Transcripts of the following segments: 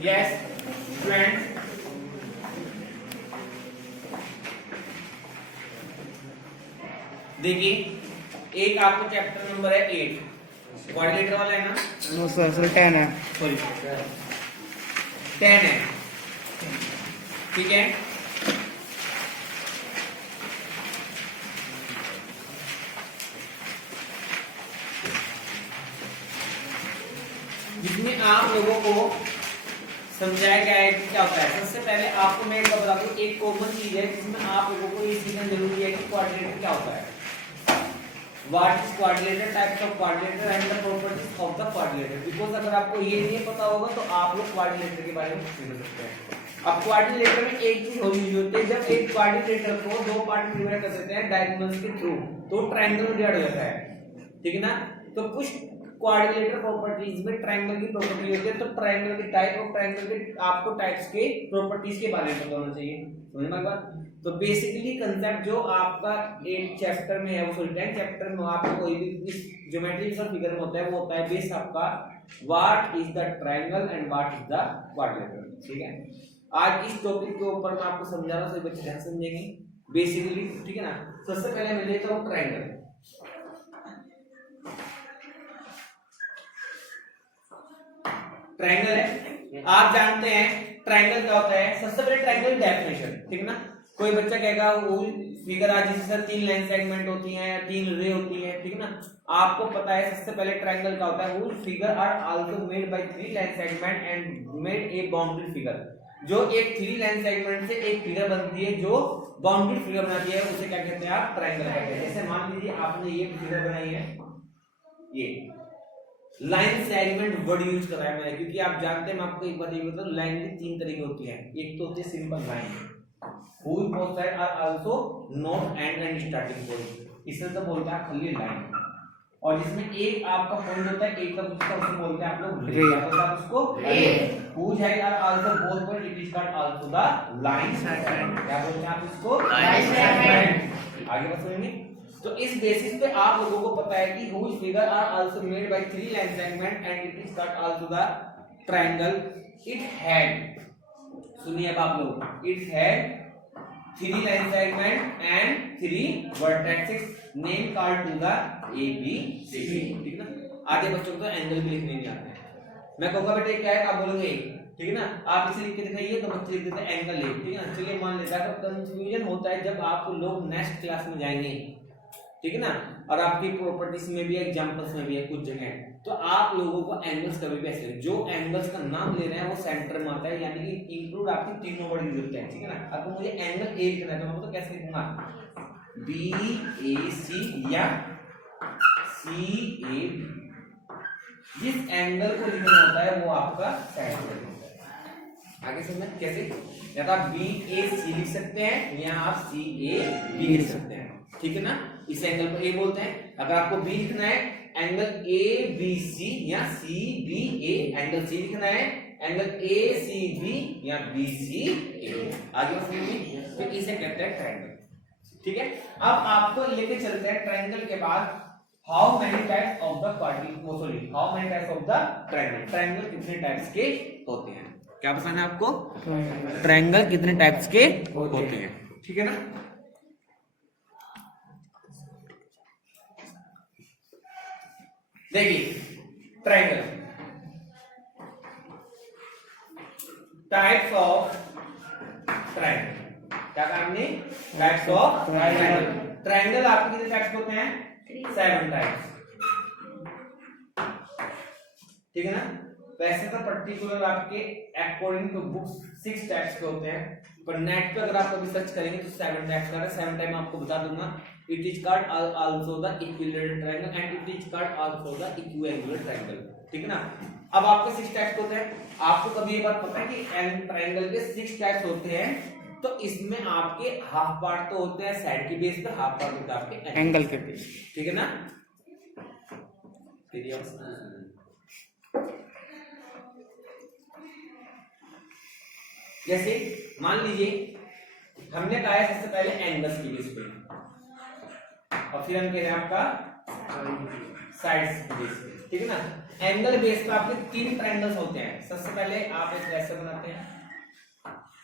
Yes student, देखिए एक आपको चैप्टर नंबर है 8 क्वाड्रिलेटर वाला है ना? नो सर, 10 है। सॉरी 10 है, ठीक है। जिसमें आप लोगों को समझाया गया है कि क्या होता है। सबसे पहले आपको मैं बता दूं, एक कॉमन चीज है जिसमें आप लोगों को ये सीखना जरूरी है कि क्वाड्रिलेटर क्या होता है। What is quadrilateral, types of quadrilateral and the properties of the quadrilateral। Because अगर आपको ये नहीं पता होगा तो आप लोग क्वाड्रिलेटर के बारे में कुछ नहीं कर सकते हैं। अब क्वाड्रिलेटर में एक चीज होनी होती है, जब एक क्वाड्रिलेटर को दो पार्ट में डिवाइड कर सकते हैं डायगोनल्स के थ्रू, तो ट्रायंगल में डिवाइड हो जाता है, ठीक है ना। तो कुछ क्वाड्रिलेटर प्रॉपर्टीज में ट्रायंगल की प्रॉपर्टी होती है, तो ट्रायंगल के टाइप और ट्रायंगल के आपको टाइप्स के प्रॉपर्टीज के बारे में पता होना चाहिए। समझ में बात? तो बेसिकली कंसेप्ट जो आपका एक चैप्टर में है, वो 10 चैप्टर में आपको कोई भी इस ज्योमेट्री और फिगर में होता है, वो होता है बेस आपका what is the triangle and what is the quadrilateral, ठीक है। आज इस टॉपिक के ऊपर मैं आपको समझा रहा हूं, सभी बच्चे ध्यान समझेंगे बेसिकली, ठीक है ना। सबसे पहले मैं लेता हूं ट्रायंगल। ट्रायंगल है, आप जानते हैं ट्रायंगल क्या होता है। सबसे पहले ट्रायंगल डेफिनेशन, ठीक है ना। कोई बच्चा कहेगा वो फिगर आज जैसे 3 लाइन सेगमेंट होती हैं, 3 रे होती हैं, ठीक है ना। आपको पता है सबसे पहले ट्रायंगल क्या होता है। वो figure are also made by 3 line segment and made a boundary figure. जो एक 3 लाइन सेगमेंट से एक फिगर बनती है, जो बाउंड्री फिगर बनाती है, उसे क्या कहते हैं आप? ट्रायंगल कहते हैं। जैसे मान लीजिए आपने ये फिगर बनाई है, ये लाइन सेगमेंट वर्ड यूज करा है मैंने, क्योंकि आप जानते हैं, मैं आपको एक बात ये बता दूं, लाइन की 3 तरीके होती है। एक तो होती है simple line, whose both sides are also not end and starting point, इसे तो बोलते हैं खाली लाइन। और जिसमें एक आपका पॉइंट होता है, एक का दूसरा, उसे बोलते हैं आप लोग रे, क्या बोलते हैं उसको? रे। whose sides are also both point, it is called also the line segment, क्या बोलते हैं आप इसको? Line segment. आगे बात सुनिए। तो इस बेसिस पे आप लोगों को पता है कि whose figure are also made by 3 line segment and it is called also the triangle। it had, सुनिए अब आप लोग, it had 3 line segment and 3 vertices name called to the ABC, ठीक ना। आधे बच्चों को तो एंगल भी लिखने नहीं आते हैं। मैं कहूंगा बेटे क्या है, आप बोलोगे ठीक है ना, आप इसे लिख के दिखाइए, तो बच्चे लिख देते हैं एंगल ले, ठीक है ना। चलिए मान लेते हैं, तो कंफ्यूजन होता है जब आप लोग नेक्स्ट क्लास में जाएंगे, ठीक है ना। और आपकी प्रॉपर्टीज में भी है, एग्जांपल्स में भी है कुछ जगह, तो आप लोगों को एंगल्स कभी भी ऐसे, जो एंगल्स का नाम ले रहे हैं वो सेंटर में आता है, यानी कि इंक्लूड आपकी तीनों वर्ड यूज होते हैं, ठीक है ना। अब मुझे एंगल ए लिखना है, तो मैं तो कैसे लिखूंगा? BAC या CAB। जिस एंगल को लिखना होता है वो आपका सेंटर होता है। आगे समझ कैसे? या तो आप BAC लिख सकते हैं या आप CAB लिख सकते हैं, ठीक है ना। इस एंगल को ए बोलते हैं। अगर आपको बी लिखना है, एंगल ABC या CBA, एंगल सी लिखना है, एंगल ACB या BCA। आगे समझिए, तो इसे कहते हैं ट्रायंगल, ठीक है। अब आपको लेके चलते हैं ट्रायंगल के बाद, how many types of the quadrilateral, sorry how many types of the triangle. Triangle कितने टाइप्स के होते हैं, क्या बताना है आपको? ट्रायंगल कितने टाइप्स के होते हैं, ठीक है ना। देखिए ट्रायंगल, टाइप्स ऑफ ट्रायंगल, क्या कहा हमने? Types of triangle. ट्रायंगल आपके कितने टाइप्स होते हैं? 7 टाइप्स, ठीक है ना। वैसे तो पर्टिकुलर आपके अकॉर्डिंग टू बुक्स 6 टाइप्स के होते हैं, पर नेट पे अगर आप कभी सर्च करेंगे तो 7 टाइप्स का है। 7 टाइप आपको बता दूंगा। It is called also the equilateral triangle and it is called also the equiangular triangle, ठीक है ना। अब आपके 6 टाइप्स होते हैं। आपको कभी ये बात पता है कि ट्रायंगल के 6 टाइप्स होते हैं, तो इसमें आपके हाफ पार्ट तो होते हैं साइड के बेस पे, हाफ पार्ट होता है आपके एंगल के बेस, ठीक है ना। जैसे मान लीजिए हमने कहा है सबसे पहले एंगल्स की बेस पे, और फिर हम कह रहे हैं आपका साइड्स की बेस पे, ठीक है ना। एंगल बेस पे आपके 3 ट्रायंगल्स होते हैं। सबसे पहले आप एक ऐसे बनाते हैं,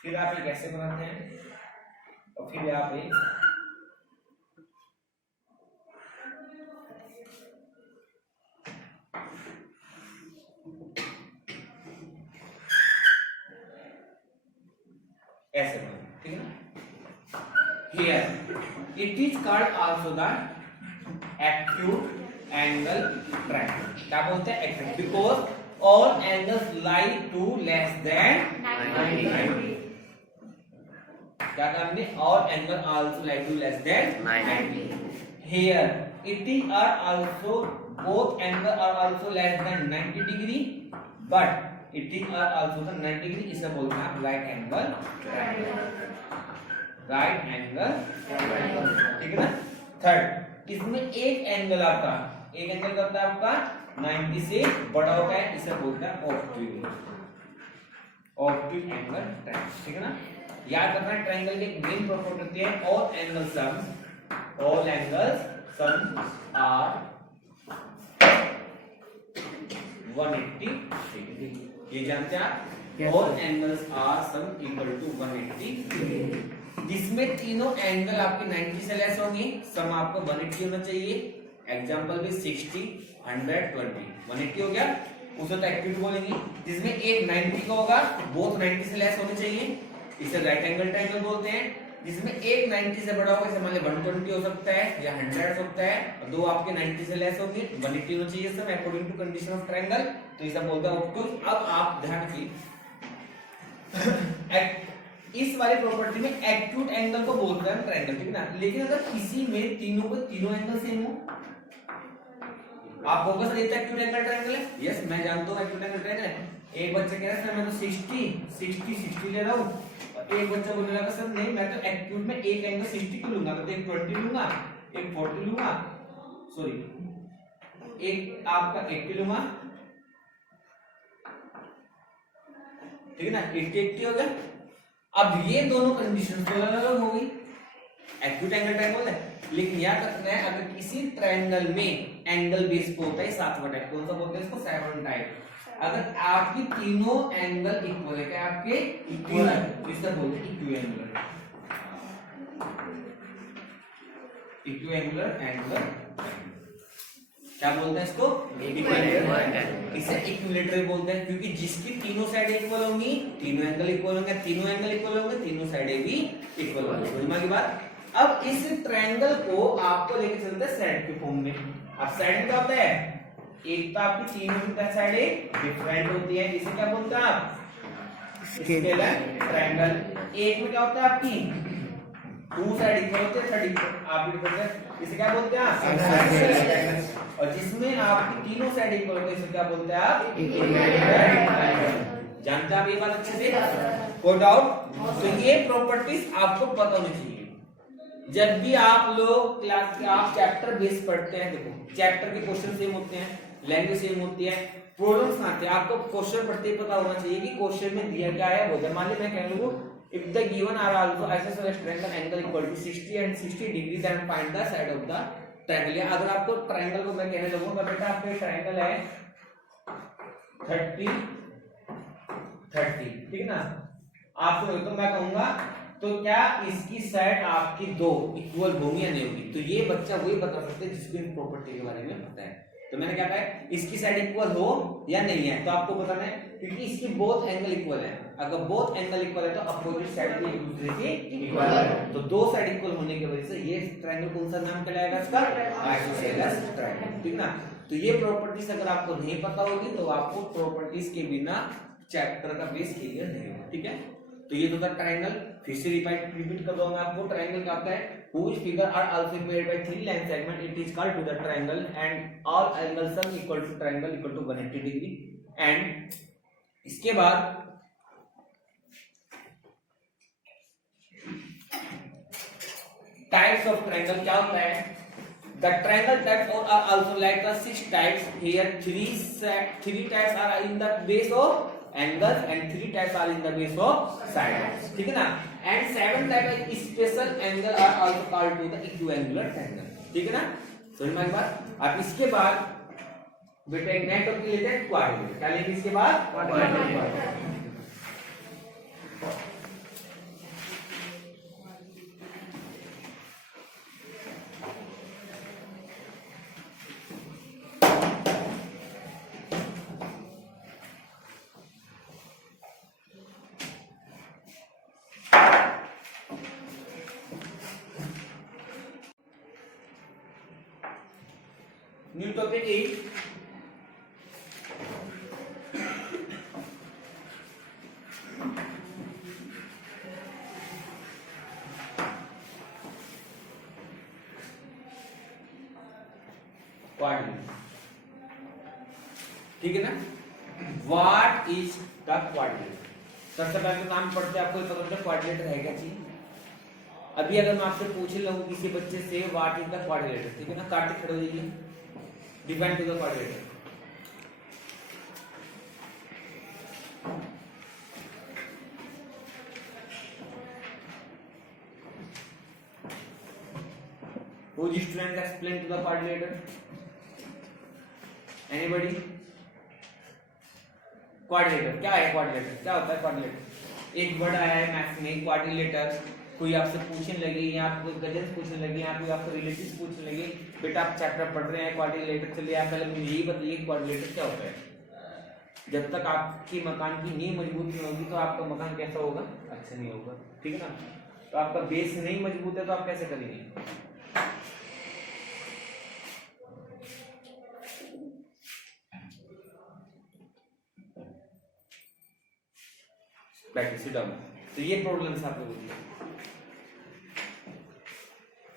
फिर आप एक ऐसे बनाते हैं, और फिर आप एक ऐसे बनाते, ठीक है ना। Here it is called also the acute angle triangle। क्या बोलते हैं? acute, because all angles lie to less than 90। क्या काम ने? all angle also lie to less than 90। Here it is are also both angle are also less than 90 degree, but it is are also the 90 degree, इसे बोलते हैं right angle triangle। Right angle, ठीक है ना। Third, इसमें एक angle आपका, एक एंगल करता है आपका 90 से बड़ा होता है, इसे बोलते हैं ऑब्ट्यूज एंगल ट्रायंगल, ठीक है ना। याद रखना है ट्रायंगल की मेन प्रॉपर्टी होती है all angles sum are 180 degree. ये जानते हैं आप, all angles are sum equal to 180 degree, जिसमें तीनों एंगल आपके 90 से लेस होंगे, सम आपको 180 होना चाहिए। एग्जांपल भी 60 120 180 हो गया, उसे तो एक्यूट बोलेंगे। जिसमें एक 90 का होगा, बोथ 90 से लेस होने चाहिए, इसे राइट एंगल ट्रायंगल बोलते हैं। जिसमें एक 90 से बड़ा होगा, जैसे मान लीजिए 120 हो सकता है या 100 हो सकता है, और दो आपके 90 से लेस होंगे, 180 होना चाहिए सब according to condition of triangle, तो इसे बोलते हैं ऑब्ट्यूज। अब आप ध्यान रखिए इस वाली प्रॉपर्टी में एक्यूट एंगल को बोलते हैं ट्रायंगल, ठीक है ना। लेकिन अगर किसी में तीनों एंगल सेम हो, आप फोकस देते हैं एक्यूट एंगल ट्रायंगल है, यस मैं जानता हूं एक्यूट एंगल ट्रायंगल है। एक बच्चा कह रहा है सर मैं तो 60 ले रहा हूं, और एक बच्चा बोलने लगा सर नहीं मैं तो एक्यूट में एक एंगल 60 को लूंगा, तो एक 20 लूंगा, एक 40 लूंगा, सॉरी एक आपका 80 लूंगा, ठीक है ना। 80 हो गया। अब ये दोनों कंडीशन तो अलग हो गई, एक्यूट एंगल ट्रायंगल है। लेकिन याद रखना है अगर किसी ट्रायंगल में एंगल बेस को होता है 7 टाइप, कौन सा बोलते हैं इसको? 7 टाइप। अगर आपकी तीनों एंगल इक्वल है, क्या आपके इक्वल है, तो इसका बोलते हैं इक्विएंगुलर एंगल, क्या बोलते हैं इसको? इसे इक्विलेटरल बोलते हैं, क्योंकि जिसकी तीनों साइड इक्वल होंगी, तीनों एंगल इक्वल होंगे, तीनों एंगल इक्वल होंगे, तीनों साइडें भी इक्वल होंगी। समझ की बात। अब इस ट्रायंगल को आपको लेके चलते हैं सेट के फॉर्म में। अब सेट में क्या होता है? एक तो आपकी तीनों की साइडें डिफरेंट होती है, इसे क्या बोलते हैं आप? Scalar triangle. एक में क्या होता है आपकी 2 साइड इक्वल होते हैं, 30 आप इसे क्या बोलते हैं आप? और जिसमें आपकी तीनों साइड इक्वल होते हैं, इसे क्या बोलते हैं आप? जानते हैं आप ये बात अच्छे से? कोई डाउट? तो ये प्रॉपर्टीज आपको पता होनी चाहिए। जब भी आप लोग क्लास के आप चैप्टर बेस पढ़ते हैं, देखो चैप्टर के क्वेश्चन सेम होते हैं, लैंग्वेज सेम होती है, प्रॉब्लम्स आते हैं, आपको क्वेश्चन पढ़ते ही पता होना चाहिए कि क्वेश्चन में दिया क्या है। वो मान लीजिए मैं कह लूं if the given are also isosceles triangle angle equal to 60 and 60 degree then find the side of the triangle। या अगर आपको ट्रायंगल को मैं कहने लगूंगा बेटा आपका ट्रायंगल है 30 30, ठीक है ना। आपको तो मैं कहूंगा तो क्या इसकी साइड आपकी 2 इक्वल होंगी या नहीं होगी? तो ये बच्चा वही बता सकते हैं जिसको इन प्रॉपर्टी के बारे में पता है। तो मैंने क्या कहा है, इसकी साइड इक्वल हो या नहीं है, तो आपको बताना है, क्योंकि इसकी बोथ एंगल इक्वल है। अगर बोथ एंगल इक्वल है तो अपोजिट साइड भी एक दूसरे के इक्वल है, तो 2 साइड इक्वल होने की वजह से ये ट्रायंगल कौन सा नाम कहलाएगा इसका? आइसोसेलेस ट्रायंगल, ठीक ना। तो ये प्रॉपर्टीज अगर आपको नहीं पता होगी तो आपको प्रॉपर्टीज के बिना चैप्टर का बेस क्लियर नहीं होगा, ठीक है। तो ये तो था ट्रायंगल। फिर से रिपीट कर दूंगा आपको। ट्रायंगल क्या होता है? whose figure are also made by 3 line segment, it is called to the triangle and all angles sum equal to triangle equal to 180 degree। and इसके बाद टाइप्स ऑफ ट्रायंगल क्या होता है? The triangle types are also like the 6 types here। 3 types are in the base of angles and 3 types are in the base of sides, ठीक है ना। and 7 types of special angle are also called to the equiangular triangle, ठीक है ना। समझ में आई बात? अब इसके बाद बेटा एक नए टॉपिक लेते हैं क्वाड्रिलेटरल। क्या लेंगे इसके बाद? Quadrilateral. New topic is quadrilateral. ठीक है ना? What is the quadrilateral? सबसे पहले तो नाम पढ़ते आपको पता होता है क्वाड्रिलेटरल है क्या चीज। अभी अगर मैं आपसे पूछ लूं किसी बच्चे से व्हाट इज द क्वाड्रिलेटरल, ठीक है ना, कार्तिक खड़े हो जाइए। Define to the quadrilateral. Who is student explain to the quadrilateral? Anybody? Quadrilateral क्या है? क्वाड्रिलेटरल क्या होता है? क्वाड्रिलेटरल एक वर्ड आया है मैथ्स में क्वाड्रिलेटरल। कोई आपसे पूछने लगे या आपको कजन पूछने लगे या कोई आपको रिलेटिव्स पूछने लगे, बेटा आप चैप्टर पढ़ रहे हैं क्वाड्रिलेटरल, चलिए आप पहले मुझे यही बताइए क्वाड्रिलेटरल क्या होता है। जब तक आपकी मकान की नींव मजबूत नहीं होगी तो आपका मकान कैसा होगा? अच्छा नहीं होगा। ठीक है ना? तो आपका बेस नहीं मजबूत है तो आप कैसे करेंगे? बैठिए, सिट डाउन। तो ये प्रॉब्लम्स आप लोगों की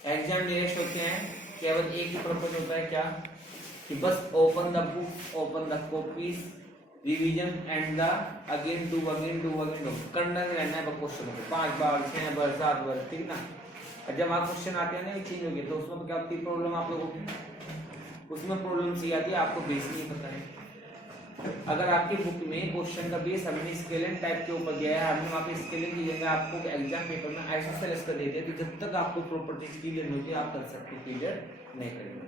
एग्जाम नियरेस्ट होते हैं, केवल एक ही पर्पज होता है क्या कि बस open the book, open the copies, revision and the again do करना रहना है क्वेश्चन को 5 बार 6 बार 7 बार। ठीक ना? और जब आप क्वेश्चन आते हैं ना चेंज हो गए तो उसमें क्या होती है प्रॉब्लम आप लोगों की? उसमें प्रॉब्लम सी आती है आपको बेस नहीं पता है। अगर आपकी बुक में क्वेश्चन का बेस हमने स्केलिंग टाइप के ऊपर दिया है, हमने वहाँ पे स्केलिंग की जगह आपको एग्जाम पेपर में आइसोसेलेस का दे दिया, तो जब तक आपको प्रॉपर्टीज क्लियर नहीं होती आप कंसेप्ट को क्लियर नहीं करेंगे।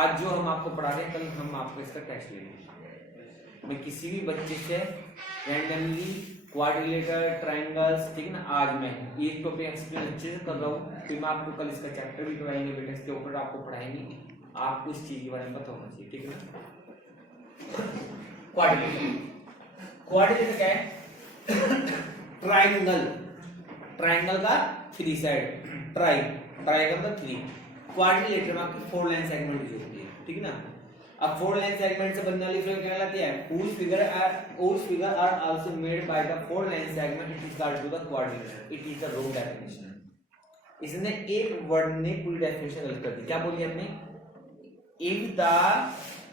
आज जो हम आपको पढ़ा रहे हैं कल हम आपको इसका टेस्ट लेंगे। मैं किसी भी बच्चे से रैंडमली क्वाड्रिलेटरल, ट्रायंगल्स, ठीक है ना, आज मैं ये टॉपिक एक्सप्लेन अच्छे से कर रहा हूँ, फिर मैं आपको कल इसका चैप्टर भी कराएंगे बेटा, इसके ऊपर आपको पढ़ाएंगे, आपको इस चीज के बारे में पता होना चाहिए। ठीक है ना? क्वाड्रिलेटरल क्या है? ट्राइंगल का 3 साइड, ट्राइंगल का 3। क्वाड्रिलेटरल में आपकी 4 लाइन सेगमेंट यूज होती है। ठीक है ना? अब 4 लाइन सेगमेंट से बनने वाली फिगर क्या कहलाती है? whose figure are also made by the 4 line segment, it is called to the quadrilateral, it is the wrong definition। इसने एक वर्ड ने पूरी डेफिनेशन गलत कर दी। क्या बोली हमने? if the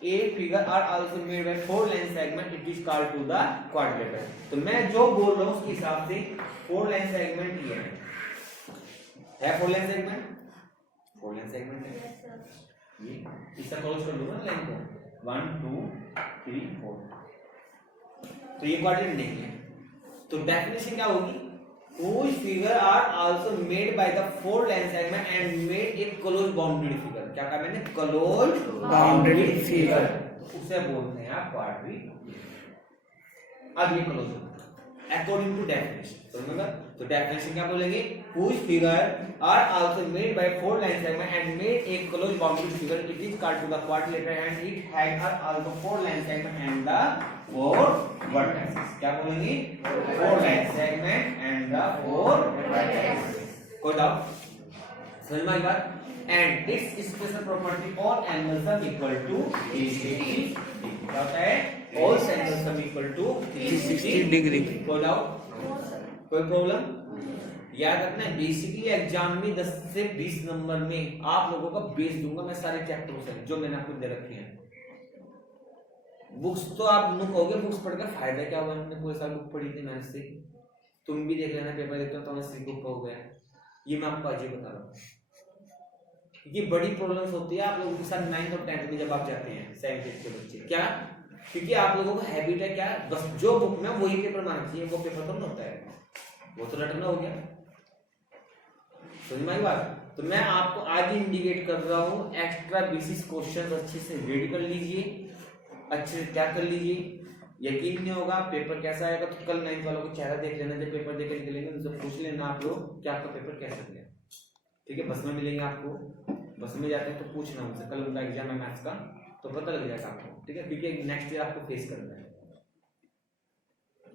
a figure are also made by 4 line segment, it is called to the quadrilateral। तो मैं जो बोल रहा हूँ उसके हिसाब से 4 लाइन सेगमेंट ये है 4 लाइन सेगमेंट, 4 लाइन सेगमेंट है ये। इसका क्लोज कर दूंगा लाइन को 1 2 3 4, तो ये क्वाड्रिलेटरल नहीं है। तो डेफिनेशन क्या होगी? whose figure are also made by the 4 line segment and made a closed bounded figure। क्या कहा मैंने? closed bounded figure, उसे बोलते हैं आप क्वाड्रिलेटरल। अब ये क्लोज अकॉर्डिंग टू डेफिनेशन, तो remember, तो डेफिनेशन क्या बोलेंगे? whose figure are also made by 4 line segment and made a closed bounded figure, it is called to the quadrilateral and it has also 4 line segment and the 4 vertices। क्या बोलेंगे? 4 line segment and the 4 vertices। कोई doubt? समझ में आई बात? and its special property all angles are equal to 360 क्या होता है? all angles are equal to 360 degree. कोई डाउट? कोई प्रॉब्लम? याद रखना है बेसिकली एग्जाम में 10 से 20 नंबर में आप लोगों का बेस दूंगा मैं सारे चैप्टरों से जो मैंने आपको दे रखे हैं। बुक्स तो आप नुक हो गए, बुक्स पढ़कर फायदा क्या हुआ? हमने पूरे साल बुक पढ़ी थी मैथ्स से, तुम भी देख लेना पेपर देखते हो तो मैं सी बुक हो गया। ये मैं आपको आज ही बता रहा हूँ। ये बड़ी प्रॉब्लम्स होती है आप लोगों के साथ 9th और 10th में जब आप जाते हैं 7th 8th के बच्चे। क्या? क्योंकि आप लोगों का हैबिट है क्या? बस जो बुक में वही पेपर मारना चाहिए, वो पेपर तो नहीं होता है, वो तो रटना हो गया। समझ में आई बात? तो मैं आपको आज ही इंडिकेट कर रहा हूँ, एक्स्ट्रा बेसिस क्वेश्चन अच्छे से रेडी कर लीजिए, अच्छे से क्या कर लीजिए। यकीन नहीं होगा पेपर कैसा आएगा तो कल 9th वालों को चेहरा देख लेना, जब पेपर देकर निकलेंगे उनसे पूछ लेना आप लोग कि आपका पेपर कैसा गया। ठीक है, बस में मिलेंगे आपको, बस में जाते हैं तो पूछना उनसे, कल उनका एग्जाम है मैथ्स का, तो पता लग जाएगा आपको। ठीक है, क्योंकि नेक्स्ट ईयर आपको फेस करना है।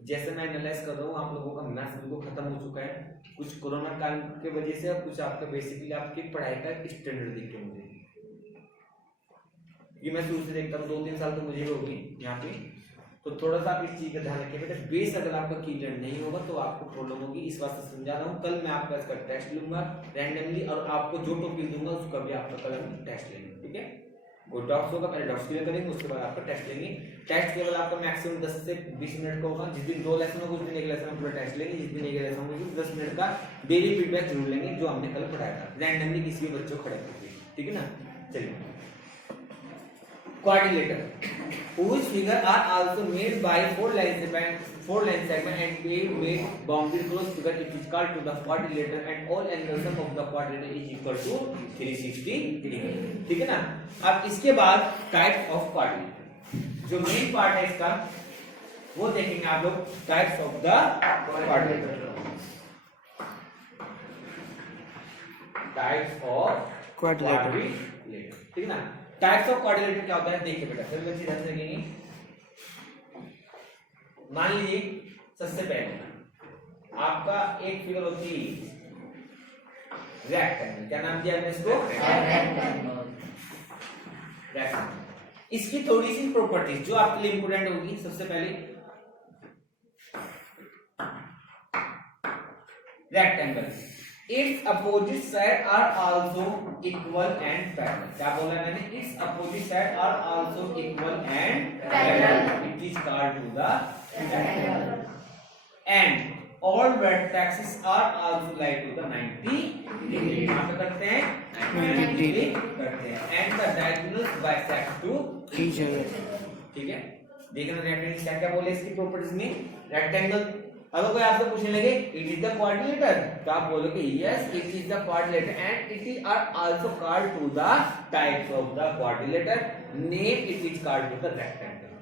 जैसे मैं एनालाइज कर रहा हूँ, आप लोगों का मैथ्स बिल्कुल खत्म हो चुका है, कुछ कोरोना काल की वजह से, और कुछ आपका बेसिकली आपकी पढ़ाई का स्टैंडर्ड देख के मुझे, ये मैं शुरू से देखता हूँ, 2-3 साल तो मुझे भी होगी यहाँ पे, तो थोड़ा सा आप इस चीज का ध्यान रखिए बेटा। बेस अगर आपका क्लियर नहीं होगा तो आपको प्रॉब्लम होगी, इस बात से समझा रहा हूँ। कल मैं आपका इसका टेस्ट लूंगा रैंडमली, और आपको जो टॉपिक दूंगा उसका भी आपका कल हम टेस्ट लेंगे। ठीक है, वो डॉट्स होगा, पहले डॉट्स क्लियर करेंगे, उसके बाद आपका टेस्ट लेंगे। टेस्ट केवल आपका मैक्सिमम 10 से 20 मिनट का होगा। जिस दिन 2 लेसन होगा उस दिन 1 लेसन में पूरा टेस्ट लेंगे, जिस दिन 1 लेसन होगा 10 मिनट का डेली फीडबैक जरूर लेंगे, जो हमने कल पढ़ाया था रैंडमली किसी भी बच्चों को खड़े करके। ठीक है ना, चलिए। Quadrilateral, whose figure are also made by 4 line segment and made bounded close figure, it is called to the quadrilateral, and all angles sum of the quadrilateral is equal to 360 degree। ठीक है ना। अब इसके बाद types of quadrilateral, जो main part है इसका वो देखेंगे आप लोग, types of the quadrilateral. Types of quadrilateral, ठीक है ना। टाइप्स ऑफ क्वाड्रिलेटरल क्या होता है देखिए बेटा, फिर बच्चे ध्यान से देखेंगे। मान लीजिए सबसे पहले आपका एक फिगर होती रेक्टेंगल, क्या नाम दिया हमने इसको? रेक्टेंगल। इसकी थोड़ी सी प्रॉपर्टीज जो आपके लिए इंपोर्टेंट होगी। सबसे पहले rectangle, its opposite side are also equal and parallel। क्या बोला मैंने? its opposite side are also equal and parallel, it is called to the rectangle, and all vertices are also like to the 90 degree। यहाँ पे करते हैं 90 degree करते हैं, and the diagonals bisect to each other। ठीक है, देखना rectangle क्या क्या बोले इसकी प्रॉपर्टीज में। रेक्टेंगल अगर कोई आपसे पूछने लगे इट इज द क्वाड्रिलेटर, तो आप बोलोगे yes it is the quadrilateral, and it is are also called to the types of the quadrilateral, name it is called to the rectangle.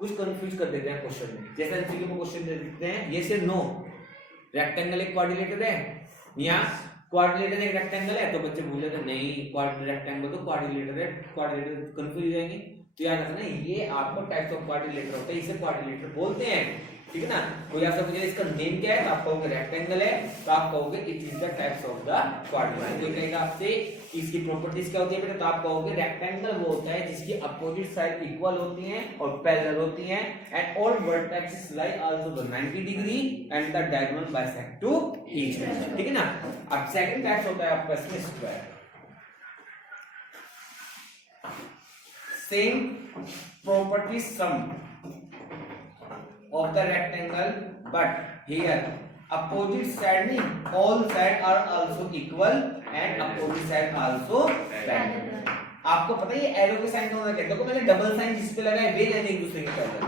कुछ कंफ्यूज कर देते हैं क्वेश्चन में, जैसे एमसीक्यू में क्वेश्चन दे देते हैं ये से नो, रेक्टेंगल एक क्वाड्रिलेटर है या क्वाड्रिलेटर एक रेक्टेंगल है, तो बच्चे भूल जाते हैं नहीं रेक्टेंगल तो क्वाड्रिलेटर है, क्वाड्रिलेटर कंफ्यूज हो जाएंगे। तो याद रखना ये आपको टाइप्स ऑफ क्वाड्रिलेटर होता है, इसे क्वाड्रिलेटर बोलते हैं। ठीक है ना। कोई आपसे पूछे इसका नेम क्या है, तो आप कहोगे रेक्टेंगल है, तो आप कहोगे it is the types of the quadrilateral. कोई कहेगा आपसे इसकी प्रॉपर्टीज क्या होती है बेटा, तो आप कहोगे रेक्टेंगल वो होता है जिसकी अपोजिट साइड इक्वल होती हैं और पैरेलल होती हैं, and all vertexes lie also the 90 degree and the diagonal bisect to each other. ठीक है ना। अब सेकंड टाइप होता है आपका इसमें square. Same property sum of the rectangle, but here opposite side mean all side are also equal and opposite side also parallel। आपको पता है ये एरो के साइन का मतलब क्या है? देखो मैंने डबल साइन जिस पे लगाया वे लाइन एक दूसरे के पैरेलल,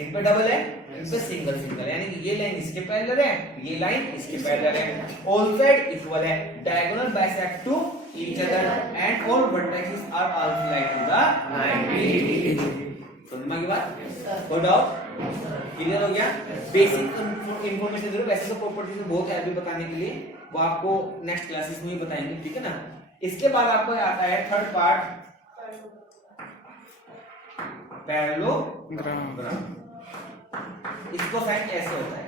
इन पे डबल है इन पे सिंगल सिंगल, यानी कि ये लाइन इसके पैरेलल है ये लाइन इसके पैरेलल है, ऑल साइड इक्वल है, diagonal bisect to each other and all vertices are also like to the 90 degree। समझ में की बात? कोई डाउट? क्लियर हो गया? बेसिक इंफॉर्मेशन जरूर, वैसे तो प्रॉपर्टीज में बहुत है अभी बताने के लिए, वो आपको नेक्स्ट क्लासेस में ही बताएंगे। ठीक है ना। इसके बाद आपको आता है थर्ड पार्ट पैरेललोग्राम। इसको साइन ऐसे होता है,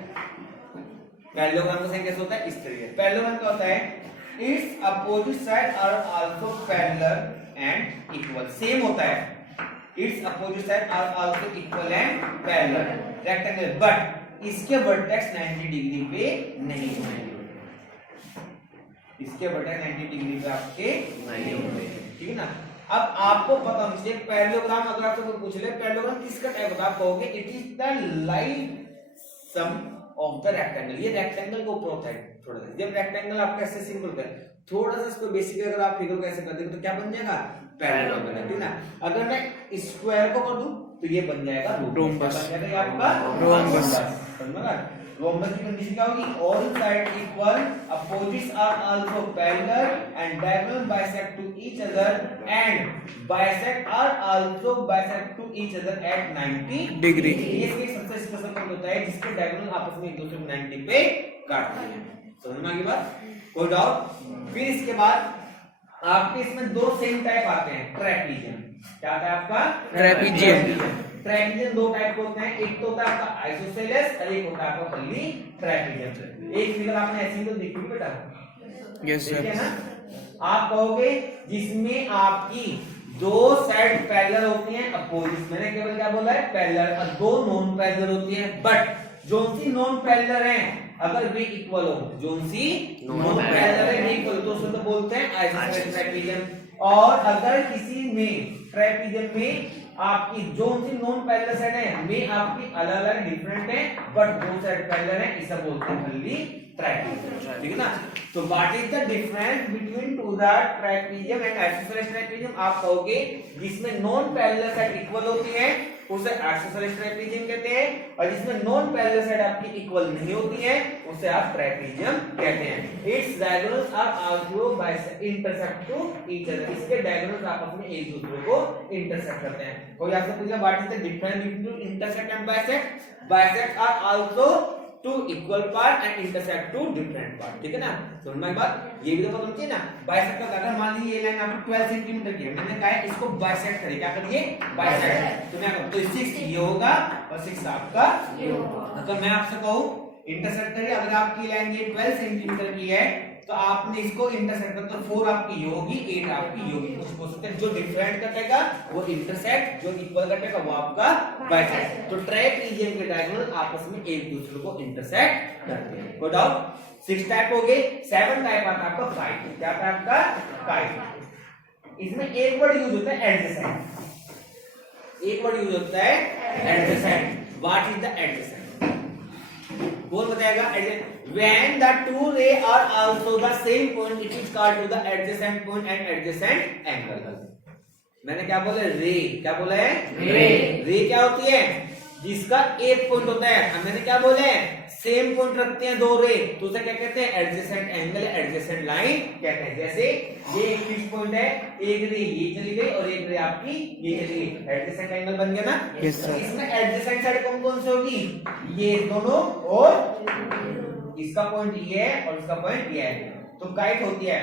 पैरेललोग्राम का साइन कैसे होता है? इस तरीके। पैरेललोग्राम क्या होता है? its opposite side are also parallel and equal। Same होता है, its opposite side are also equal and parallel rectangle, but इसके वर्टेक्स 90 डिग्री पे नहीं होंगे, इसके वर्टेक्स 90 डिग्री पे आपके नहीं होंगे। ठीक है ना। अब आपको पता होना चाहिए पैरेललोग्राम, अगर आपसे कोई पूछ ले पैरेललोग्राम किसका टाइप होता है, आप कहोगे it is the line sum of the rectangle. ये रेक्टेंगल को ऊपर होता है थोड़ा सा, जब रेक्टेंगल आपका ऐसे सिंपल है थोड़ा सा इसको बेसिक अगर आप फिगर को ऐसे कर देंगे तो क्या बन जाएगा? पैरेललोग्राम। ठीक है ना। अगर मैं स्क्वायर को कर दूं तो ये बन जाएगा रोम्बस, बन जाएगा ये आपका रोम्बस। समझ में? रोम्बस की कंडीशन क्या होगी? All side equal, opposites are also parallel and diagonal bisect to each other and bisect are also bisect to each other at 90 degree. ये सबसे स्पेशल पॉइंट होता है जिसके डायगोनल आपस में एक दूसरे को 90 पे काटते हैं। समझ में आ गई बात? कोई डाउट? फिर इसके बाद आपके इसमें दो सेम टाइप आते हैं, ट्रैपीजियम। क्या आता है आपका? ट्रैपीजियम। ट्रैपीजियम दो टाइप के होते हैं, एक तो होता है आपका आइसोसेलेस और एक होता है आपका खाली ट्रैपीजियम। एक फिगर आपने ऐसे ही तो देखी बेटा, यस सर, ठीक है ना? आप कहोगे जिसमें आपकी दो साइड पैरेलल होती हैं, अपोजिट, मैंने केवल क्या बोला है? पैरेलल, और दो नॉन पैरेलल होती हैं, बट जोन सी नॉन पैरेलल हैं अगर वे इक्वल हो, जोन सी नॉन पैरेलल है वे इक्वल, तो उसको तो बोलते हैं आइसोसेलेस ट्रैपीजियम। और अगर किसी में ट्रैपीजियम में आपकी जोन सी नॉन पैरेलल साइड है में आपकी अलग अलग डिफरेंट है बट दो साइड पैरेलल है, इसे बोलते हैं खाली ट्रैपीजियम। ठीक है ना? तो what is the difference between two the trapezium and isosceles trapezium? आप कहोगे जिसमें नॉन पैरेलल साइड इक्वल होती है उसे आइसोसेलेस ट्रैपीजियम कहते हैं, और जिसमें नॉन पैरेलल साइड आपकी इक्वल नहीं होती है उसे आप ट्रैपीजियम कहते हैं। It's diagonals are also intersect to each other, इसके डायगोनल्स आपस में एक दूसरे को इंटरसेक्ट करते हैं। कोई आपसे पूछेगा what is the difference between intersect and bisect? Bisect are also to equal part and intersect to different part. ठीक है ना? समझ में बात? ये भी तो पता है ना, बाइसेक्ट का अगर मान लीजिए ये लाइन आपको 12 सेंटीमीटर की है, मैंने कहा है इसको बाइसेक्ट करिए, क्या करिए? बाइसेक्ट। तो मैं कहूं तो 6 ये होगा और 6 आपका ये होगा। तो मैं आपसे कहूं इंटरसेक्ट करिए, अगर आपकी लाइन ये 12 सेंटीमीटर की है तो आपने इसको इंटरसेक्ट कर, तो 4 आपकी ये होगी, 8 आपकी ये होगी। कुछ बोल सकते हैं जो डिफरेंट कटेगा वो इंटरसेक्ट, जो इक्वल कटेगा वो आपका बाइसेक्ट। तो ट्रैपीजियम के डायगोनल आपस में एक दूसरे को इंटरसेक्ट करते हैं। कोई डाउट? 6 टाइप हो गए, 7 टाइप आता है आपका काइट। क्या आता है आपका? काइट। इसमें एक वर्ड यूज होता है एडजेसेंट, एक वर्ड यूज होता है adjacent. What is the adjacent? कौन बताएगा? When the two rays are also the same point, it is called to the adjacent point and adjacent angle. मैंने क्या बोला? रे। क्या बोला है? रे। रे क्या होती है? जिसका एक पॉइंट होता है। अब मैंने क्या बोले? सेम पॉइंट रखते हैं दो रे, तो उसे क्या कहते हैं? एडजेसेंट एंगल, एडजेसेंट लाइन कहते हैं। जैसे ये एक फिक्स पॉइंट है, एक रे ये चली गई और एक रे आपकी ये चली गई, एडजेसेंट एंगल बन गया ना? yes, इसमें एडजेसेंट साइड कौन कौन सी होगी? ये दोनों, और इसका पॉइंट ये है और इसका पॉइंट ये है। तो काइट होती है,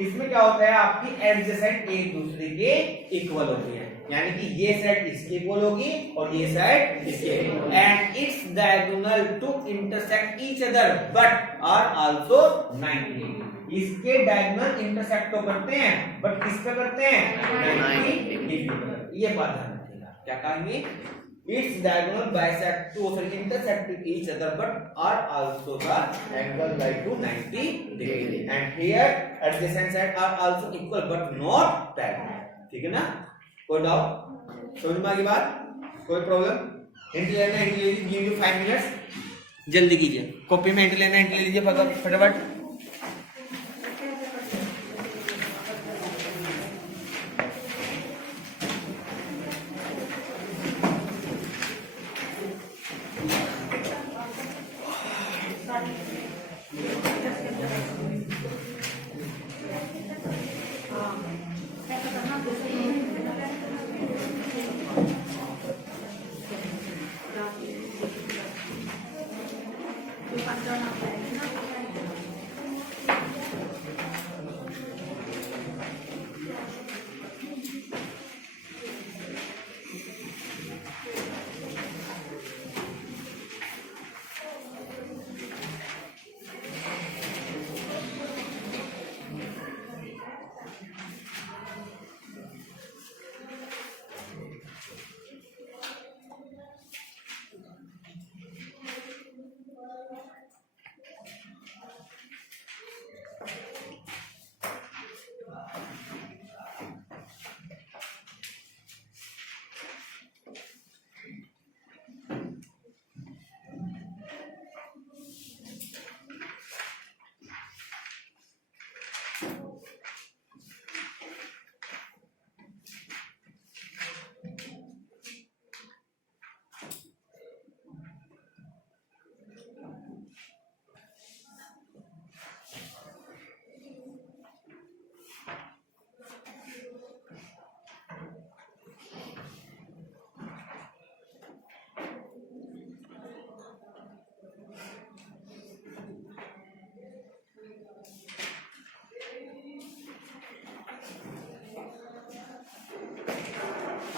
इसमें क्या होता है? आपकी एडजेसेंट एक दूसरे के इक्वल होती है, यानी कि ये साइड इसके इक्वल होगी और ये साइड इसके, and it's diagonal to intersect each other but are also 90 degree. इसके डायगोनल इंटरसेक्ट तो करते हैं बट किस पे करते हैं? 90 डिग्री पर। ये बात ध्यान रखिएगा। क्या कहेंगे? Its diagonal bisect to intersect with each other but are also the angle by to 90 degree, and here adjacent side are also equal but not parallel। ठीक है ना? कोई डाउट? समझ में आ गई बात? कोई प्रॉब्लम? हिंट लेना है, हिंट ले लीजिए, गिव यू 5 मिनट्स, जल्दी कीजिए। कॉपी में हिंट लेना है, हिंट ले लीजिए फटाफट।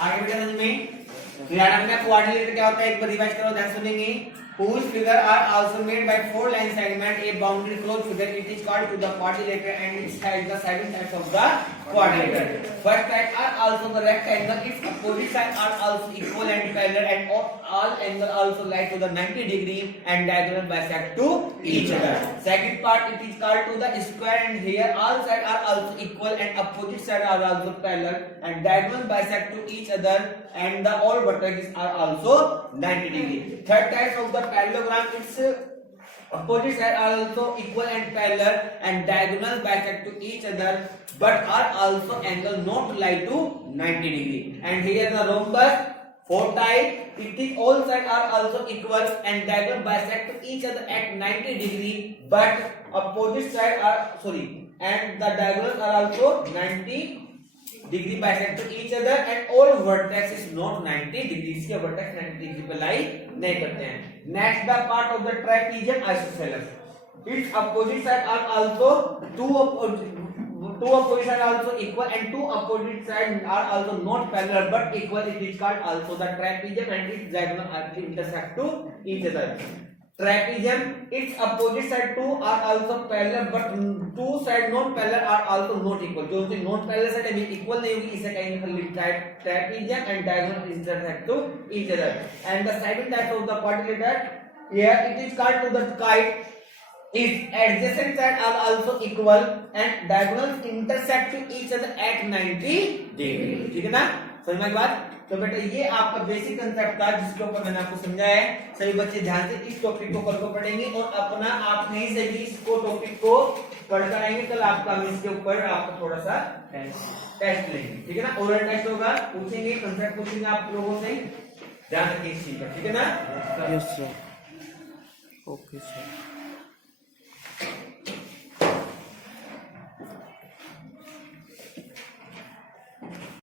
आगे बेटा समझ में ट्रायंगल का कोऑर्डिनेट क्या होता है एक बार रिवाइज करो ध्यान सुनेंगे whose figure are also made by four line segment a boundary closed figure it is called to the quadrilateral and it has the seven types of the quadrilateral first type are also the rectangle its opposite sides are also equal and parallel and all angle also lie to the 90 degree and diagonal bisect to each other second part it is called to the square and here all sides are also equal and opposite sides are also parallel and diagonal bisect to each other and the all vertices are also 90 degree third type of the parallelogram its opposite sides are also equal and parallel and diagonal bisect to each other but are also angle not lie to 90 degree and here the rhombus four type it is all sides are also equal and diagonal bisect to each other at 90 degree but opposite sides are and the diagonals are also 90 degree bisect to each other and all vertex is not 90 degree इसके vertex 90 degree पे लाई नहीं करते हैं next the part of the trapezium isosceles its opposite sides are also two opposite sides are also equal and two opposite sides are also not parallel but equal it is called also the trapezium and its diagonal are intersect to each other trapezium its opposite side two are also parallel but two side not parallel are also not equal जो उनकी not parallel side है equal नहीं होगी इसे कहेंगे खाली trapezium and diagonal intersect to each other and the second type of the quadrilateral here it is called to the kite its adjacent sides are also equal and diagonals intersect to each other at 90 degree ठीक है ना समझ में बात तो बेटा ये आपका बेसिक कंसेप्ट था जिसके ऊपर मैंने आपको समझाया है सभी बच्चे ध्यान से इस टॉपिक को कल को पढ़ेंगे और अपना आप कहीं से भी इसको टॉपिक को पढ़कर आएंगे कल आपका हम इसके ऊपर आपका थोड़ा सा टेस्ट लेंगे ठीक है ना ओरल टेस्ट होगा पूछेंगे कंसेप्ट पूछेंगे आप लोगों से ध्यान रखिए इस चीज का ठीक है ना यस सर ओके सर